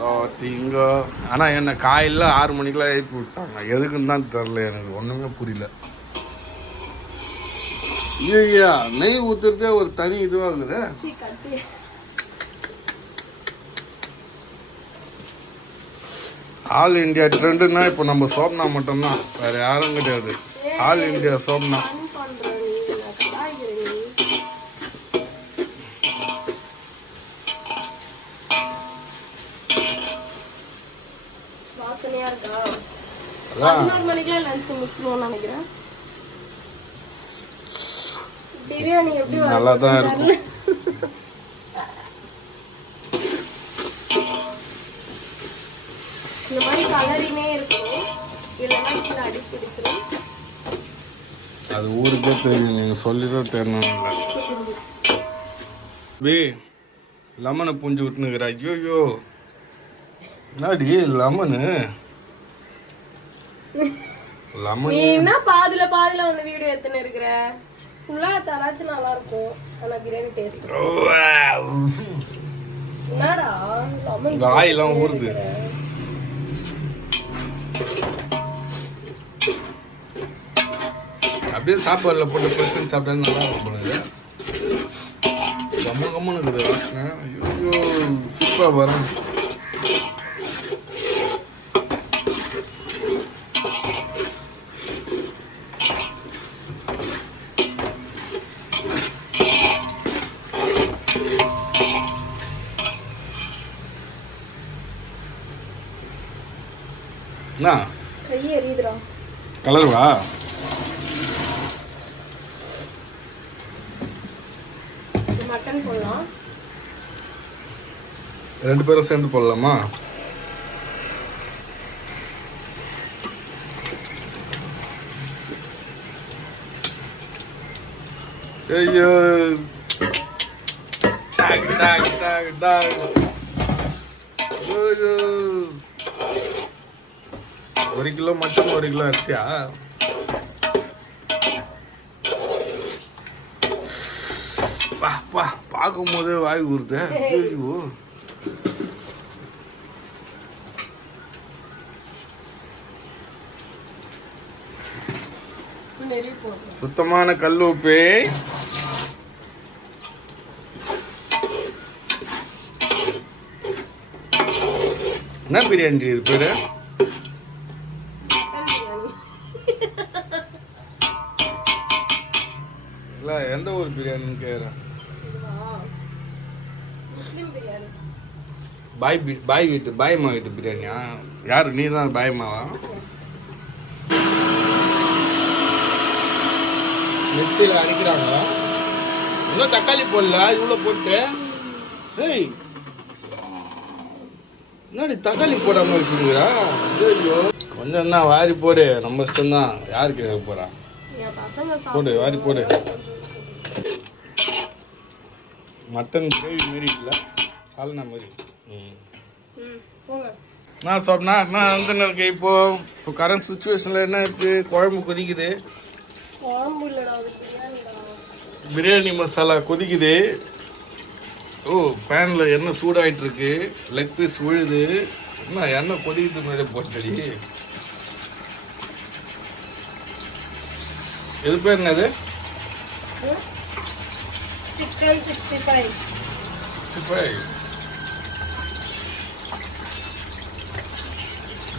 பார்த்தீங்க. ஆனால் என்ன காலையில் 6 மணிக்கெலாம் எழுப்பி விட்டாங்க. எதுக்குன்னு தான் தெரில, எனக்கு ஒன்றுமே புரியல. ஐயா நெய் ஊற்றுறதே ஒரு தனி இதுவாகுது. ஆல் இண்டியா ட்ரெண்டுன்னா இப்போ நம்ம சோப்னா மட்டும்தான், வேறு யாரும் கிடையாது. ஆல் இண்டியா சோப்னா. நல்லா தான் இருக்கும். இந்த மாதிரி கலரினே இருக்கும், இல்லைன்னா கீழே அடி பிடிச்சிடும். அது ஊருக்கே தெரியும், நீங்கள் சொல்லி தான் தெரியணும். பே லெமனை புஞ்சு விட்டுனுக்குறா. ஐயோ என்னடி லெமனு லெமன் என்ன பாதியில வந்து வீடியோ எடுத்துன்னு இருக்கிற. ஃபுல்லா தராச்சு நல்லா இருக்கும், ஆனா பிரியாணி டேஸ்ட். என்னடா லெமன் காயெல்லாம் ஊறுது. அப்படியே சாப்பாடுல போட்டு பிரச்சனை சாப்பிட்டா நல்லா இருக்கும் போல. கம்ம கம்மனு இருக்குது. ஐயோ சூப்பராக வரும். என்ன கையே எரியுதுடா. கலர்வா? மட்டன் போடலாம். 2 பேரும் சேர்ந்து போடலாமா? ஐயோ டாக் டாக் டாக் டாக். ஐயோ 1 கிலோ மட்டன் 1 கிலோ அரிசியா? பார்க்கும் போதே வாய் ஊறுது. ஐயோ சுத்தமான கல் உப்பு. என்ன பிரியாணி இது பேரு? இல்ல எந்த ஊர் பிரியாணின்னு கேக்குறேன். பாய் வீட்டு பாய்மா வீட்டு பிரியாணியா? யாரு நீ தான் பாய்மாவா? மிக்சியில் அரைக்கிறாங்க. இன்னும் தக்காளி போடல, இவ்வளோ போட்டு. ஏய் என்னடி தக்காளி போடாமல் வச்சுருக்குறா? ஐயோ கொஞ்சம் என்ன வாரி போடு, நம்ம இஷ்டம் தான். யாரு கேட்க போறா? போடு வாரி போடு. மட்டன் கிரேவி மாரி இல்லை, சால்னா மாதிரி. நான் சொன்னா நான் வந்து இருக்கு. இப்போ கரண்ட் சுச்சுவேஷனில் என்ன இருக்குது? குழம்பு கொதிக்குது. பிரியாணி மசாலா கொதிக்குது. ஓ பேனில் எண்ணெய் சூடாகிட்டு இருக்கு. லெக் பீஸ் விழுது. என்ன எண்ணெய் கொதிக்குது மேலே போட்டடி. எது பேர் என்னது? சிக்கன் 65.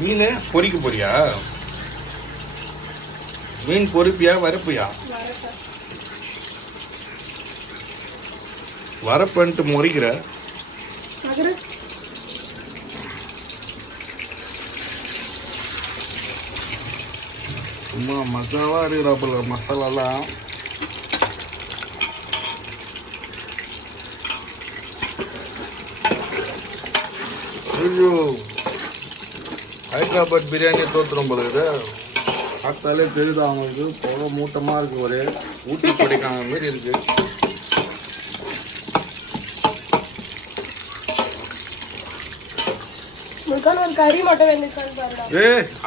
மீன் பொரிக்க போறியா? மீன் பொரிப்பியா வரப்பியா? வரப்பன்ட்டு முறிக்கிற. சும்மா மசாலா இருக்கிறாப்புல மசாலாலாம். ஐயோ ஹைதராபாத் பிரியாணி தோத்துரும் போல இது. பார்த்தாலே தெரியுது அவங்களுக்கு. போக மூட்டமாக இருக்குது, ஒரே ஊட்டி கொடைக்கானல் மாரி இருக்குது. ஒரு கறி மட்டும் வெந்துச்சான்னு பாருடா.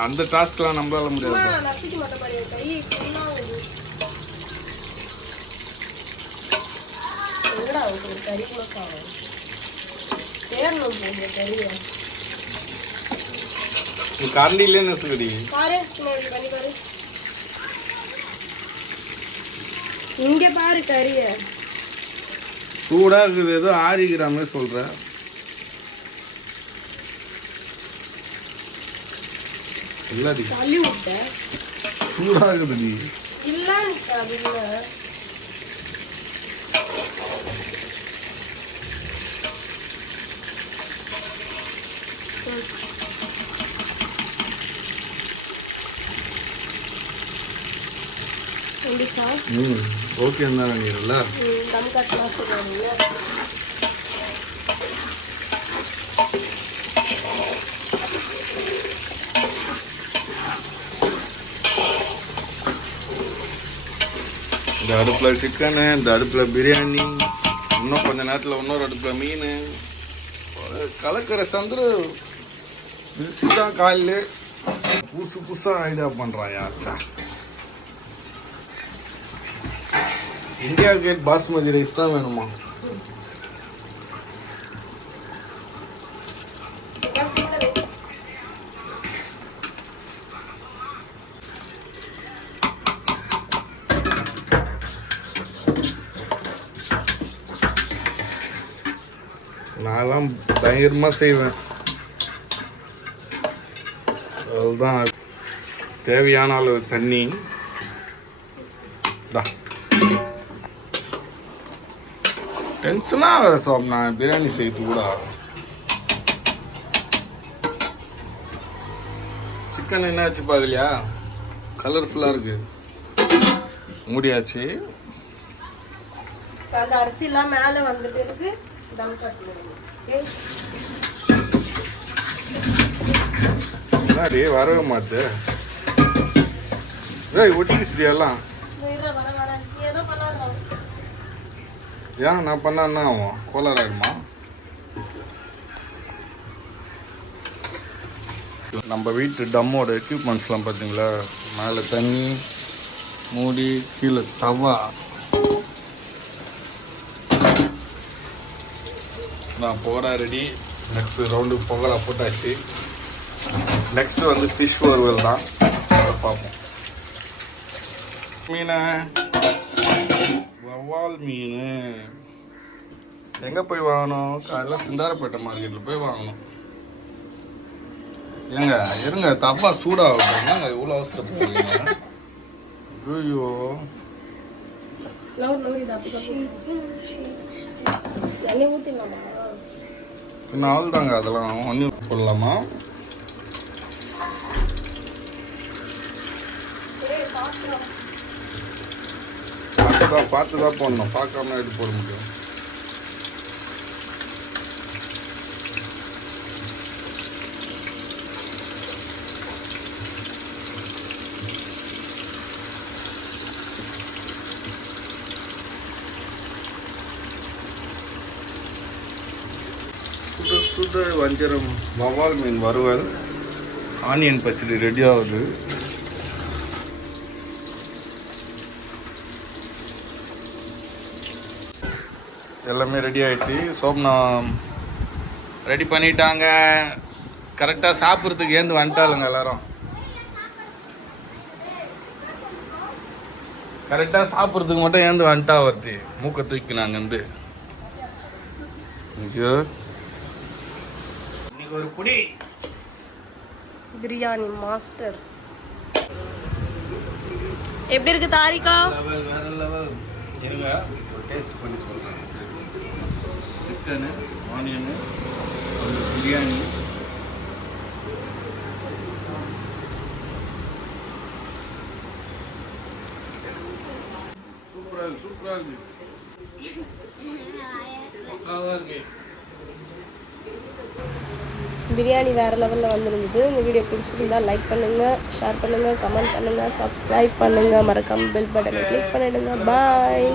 அந்த டாஸ்க்லாம் நம்மளால முடியாது. நசிக்க மாட்டேன் பாரு, கை ஃபுல்லா வருது. எங்கடா ஒரு கறி கூட காணோம். தேரணும் போங்க கறியை. நீ கரண்டிலே நசுக்கடி. பாரு சும்மா இப்படி பண்ணி பாரு. இங்க பாரு கறிய. சூடா இருக்குது, ஏதோ ஆறிக்கிற மாதிரி சொல்ற. இல்லடி தள்ளி விட்ட. சூடா இருக்குதுடி. இல்ல அது இல்ல. ஓகே தான் நினைக்கிறல. தம் கட்டலாம் சொல்றாங்க. இந்த அடுப்பில் சிக்கனு, இந்த அடுப்பில் பிரியாணி, இன்னும் கொஞ்ச நேரத்தில் இன்னொரு அடுப்பில் மீன். கலக்கிற சந்திர பிஸி தான். காலையில் புதுசு புதுசாக ஐடியா பண்ணுறான் யாச்சா. இந்தியா கேட் பாஸ்மதி ரைஸ் தான் வேணுமா? நான்லாம் பயங்கரமாக செய்வேன். அதுதான் தேவையான அளவு தண்ணி. டென்ஷனாக வர சோப் நான் பிரியாணி செய்யறது கூட. சிக்கன் என்னாச்சு பார்க்கலையா? கலர்ஃபுல்லாக இருக்கு. மூடியாச்சு. அந்த அரிசிலாம் மேலே வந்துட்டு இருக்கு. தம் கட்டணும். என்னடி வரவே மாட்டு? ஏய் ஒட்டிக்கிச்சு எல்லாம். ஏன் நான் பண்ணா என்ன ஆகும்? கோளாறு ஆகிடுமா? நம்ம வீட்டு டம்மோட எக்யூப்மெண்ட்ஸ்லாம் பார்த்தீங்களா? மேலே தண்ணி, மூடி, கீழே தவா. நான் போடா ரெடி. நெக்ஸ்ட் ரவுண்டு பொங்கலா போட்டாச்சு. நெக்ஸ்ட் வந்து ஃபிஷ் வறுவல் தான். பார்ப்போம். மீனை வவ்வால் மீன் எங்கே போய் வாங்கணும்? காலையில் சிந்தாரப்பேட்டை மார்க்கெட்டில் போய் வாங்கணும். ஏங்க இருங்க, தப்பா சூடாகும். என்னங்க இவ்வளோ அவசரப்படுறீங்க? ஐயோ நாள் தாங்க. அதெல்லாம் ஒன்று போடலாமா? பார்த்து தான் போடணும். பார்க்காம எடுத்து போட முடியும். சுட சுட வஞ்சரம் வவ்வால் மீன் வறுவல், ஆனியன் பச்சடி ரெடி ஆகுது. எல்லாமே ரெடி ஆகிடுச்சு. சோப்னா ரெடி பண்ணிட்டாங்க. கரெக்டாக சாப்பிட்றதுக்கு ஏந்து வந்துட்டாளுங்க எல்லாரும். கரெக்டாக சாப்பிட்றதுக்கு மட்டும் ஏந்து வந்துட்டா ஒருத்தி. மூக்கை தூக்கினாங்க வந்து. இன்னைக்கு ஒரு புடி பிரியாணி மாஸ்டர். எப்படி இருக்கு தாரிகா? லெவல் வேற லெவல். இருங்க ஒரு டேஸ்ட் பண்ணி சொல்கிறேன். Chicken, onion, biryani. சூப்பராக இருக்கு, சூப்பராக இருக்கு. பக்காவாக இருக்கு. பிரியாணி வேறு லெவலில் வந்துருந்தது. இந்த வீடியோ பிடிச்சிருந்தா லைக் பண்ணுங்கள், ஷேர் பண்ணுங்கள், கமெண்ட் பண்ணுங்கள், சப்ஸ்கிரைப் பண்ணுங்கள், மறக்காமல் பெல் பட்டனை கிளிக் பண்ணிவிடுங்க. பாய்.